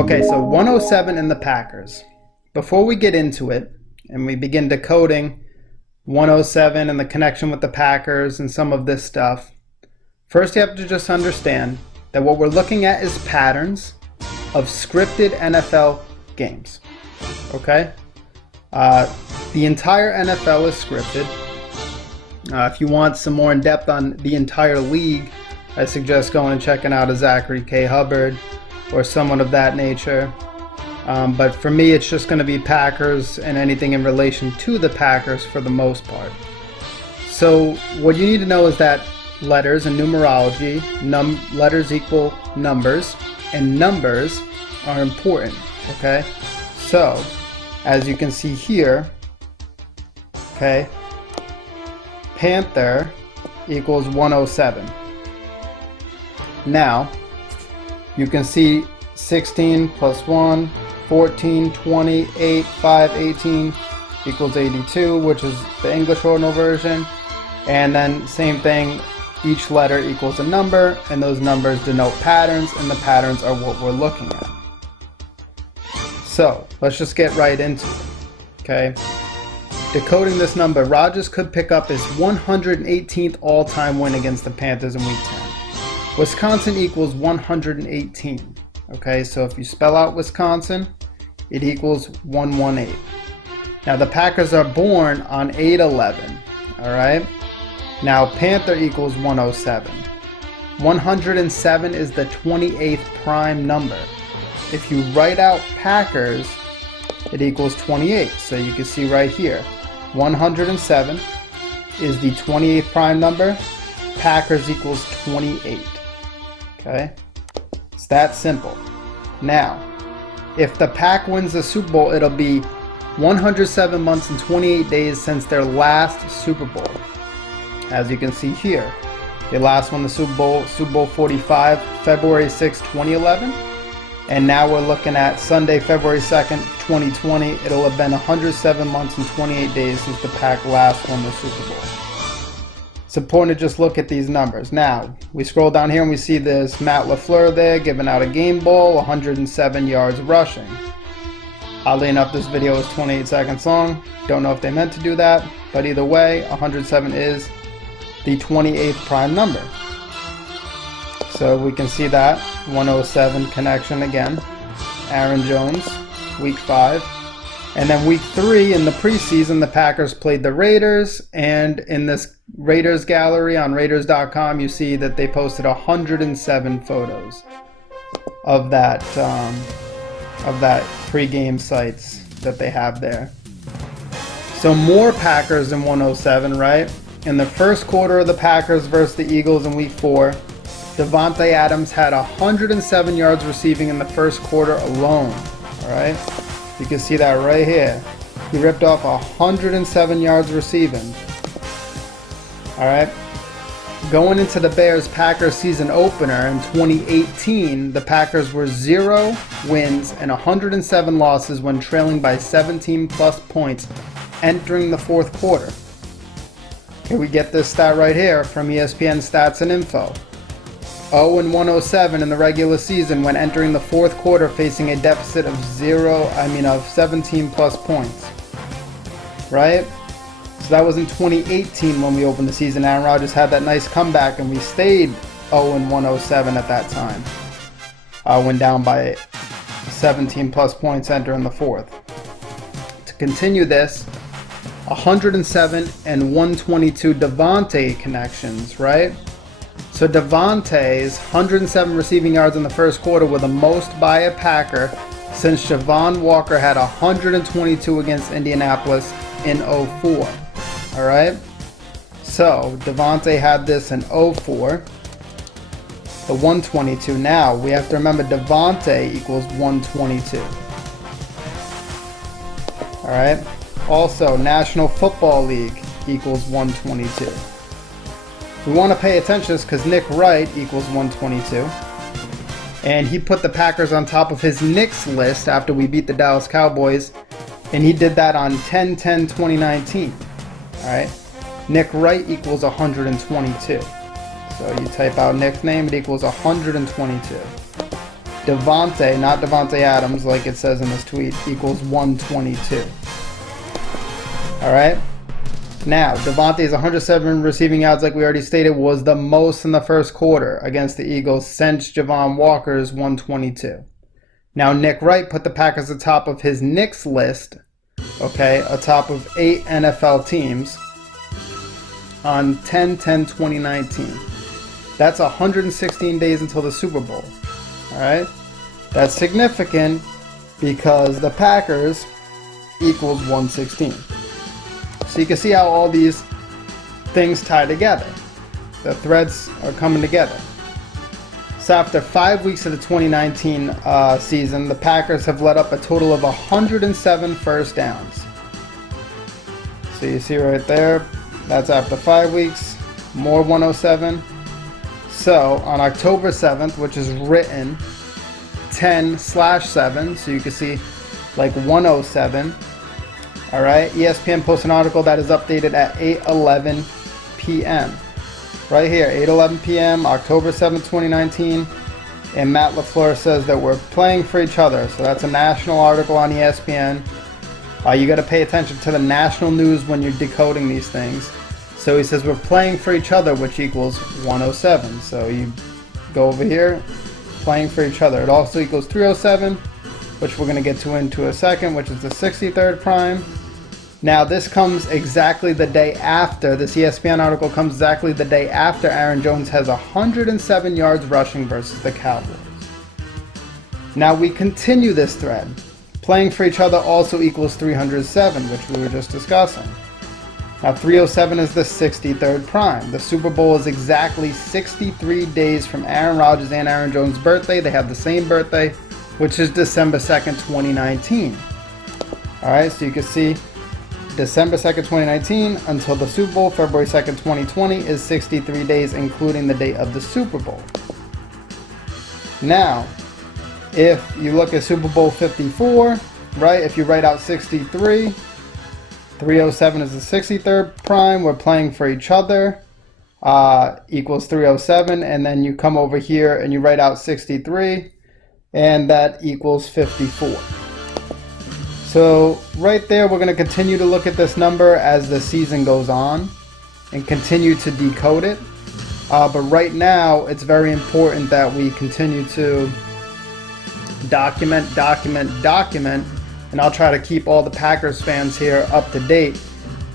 Okay, so 107 in the Packers. Before we get into it and we begin decoding 107 and the connection with the Packers and some of this stuff, first you have to just understand that what we're looking at is patterns of scripted NFL games. Okay? The entire NFL is scripted. If you want some more in depth on the entire league, I suggest going and checking out a Zachary K. Hubbard or someone of that nature. But for me, it's just going to be Packers and anything in relation to the Packers for the most part. So what you need to know is that letters in numerology, letters equal numbers, and numbers are important, okay? So, as you can see here, okay, Panther equals 107. Now, you can see 16 plus 1, 14, 20, 8, 5, 18 equals 82, which is the English ordinal version. And then same thing, each letter equals a number, and those numbers denote patterns, and the patterns are what we're looking at. So, let's just get right into it, okay? Decoding this number, Rodgers could pick up his 118th all-time win against the Panthers in Week 10. Wisconsin equals 118. Okay, so if you spell out Wisconsin, it equals 118. Now the Packers are born on 8/11. All right. Now Panther equals 107. 107 is the 28th prime number. If you write out Packers, it equals 28. So you can see right here, 107 is the 28th prime number. Packers equals 28. Okay, it's that simple. Now, if the Pack wins the Super Bowl, it'll be 107 months and 28 days since their last Super Bowl. As you can see here, they last won the Super Bowl 45, February 6, 2011. And now we're looking at Sunday, February 2nd, 2020. It'll have been 107 months and 28 days since the Pack last won the Super Bowl. It's important to just look at these numbers. Now, we scroll down here and we see this Matt LaFleur there giving out a game ball, 107 yards rushing. Oddly enough, this video is 28 seconds long. Don't know if they meant to do that, but either way, 107 is the 28th prime number. So we can see that 107 connection again. Aaron Jones, week 5. And then week 3 in the preseason, the Packers played the Raiders, and in this Raiders gallery on Raiders.com, you see that they posted 107 photos of that pregame sites that they have there. So more Packers in 107, right? In the first quarter of the Packers versus the Eagles in week 4, Davante Adams had 107 yards receiving in the first quarter alone. All right. You can see that right here. He ripped off 107 yards receiving. All right. Going into the Bears-Packers season opener in 2018, the Packers were 0 wins and 107 losses when trailing by 17 plus points entering the fourth quarter. Here we get this stat right here from ESPN Stats and Info. 0-107 in the regular season when entering the fourth quarter facing a deficit of 17 plus points. Right? So that was in 2018 when we opened the season. Aaron Rodgers had that nice comeback and we stayed 0-107 at that time. Went down by 17 plus points entering the fourth. To continue this, 107 and 122 Davante connections, right? So Davante's 107 receiving yards in the first quarter were the most by a Packer since Javon Walker had 122 against Indianapolis in 04. All right. So Davante had this in 04. The 122. Now we have to remember Davante equals 122. All right. Also, National Football League equals 122. We want to pay attention because Nick Wright equals 122. And he put the Packers on top of his Knicks list after we beat the Dallas Cowboys. And he did that on 10/10/2019. All right. Nick Wright equals 122. So you type out Nick's name, it equals 122. Devontae, not Devontae Adams like it says in this tweet, equals 122. Alright? Now, Devontae's 107 receiving yards, like we already stated, was the most in the first quarter against the Eagles since Javon Walker's 122. Now, Nick Wright put the Packers atop of his Knicks list, okay, atop of 8 NFL teams on 10/10/2019. That's 116 days until the Super Bowl. Alright? That's significant because the Packers equals 116. So you can see how all these things tie together. The threads are coming together. So after 5 weeks of the 2019 season, the Packers have let up a total of 107 first downs. So you see right there, that's after 5 weeks, more 107. So on October 7th, which is written 10/7, so you can see like 107. All right, ESPN posts an article that is updated at 8:11 p.m. Right here, 8:11 p.m., October 7th, 2019. And Matt LaFleur says that we're playing for each other. So that's a national article on ESPN. You got to pay attention to the national news when you're decoding these things. So he says we're playing for each other, which equals 107. So you go over here, playing for each other. It also equals 307, which we're going to get to into a second, which is the 63rd prime. Now this comes exactly the day after, this ESPN article comes exactly the day after Aaron Jones has 107 yards rushing versus the Cowboys. Now we continue this thread. Playing for each other also equals 307, which we were just discussing. Now 307 is the 63rd prime. The Super Bowl is exactly 63 days from Aaron Rodgers and Aaron Jones' birthday. They have the same birthday, which is December 2nd, 2019. Alright, so you can see December 2nd, 2019 until the Super Bowl, February 2nd, 2020 is 63 days, including the date of the Super Bowl. Now, if you look at Super Bowl 54, right, if you write out 63, 307 is the 63rd prime, we're playing for each other, equals 307, and then you come over here and you write out 63, and that equals 54. So right there, we're going to continue to look at this number as the season goes on and continue to decode it. But right now, it's very important that we continue to document, and I'll try to keep all the Packers fans here up to date.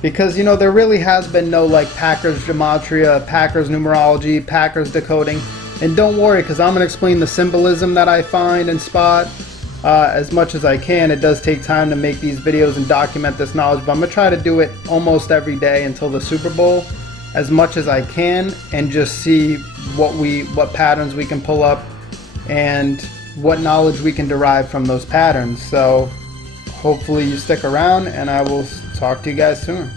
Because, you know, there really has been no like Packers Gematria, Packers Numerology, Packers Decoding. And don't worry, because I'm going to explain the symbolism that I find and spot. As much as I can. It does take time to make these videos and document this knowledge, but I'm going to try to do it almost every day until the Super Bowl as much as I can, and just see what patterns we can pull up and what knowledge we can derive from those patterns. So hopefully you stick around, and I will talk to you guys soon.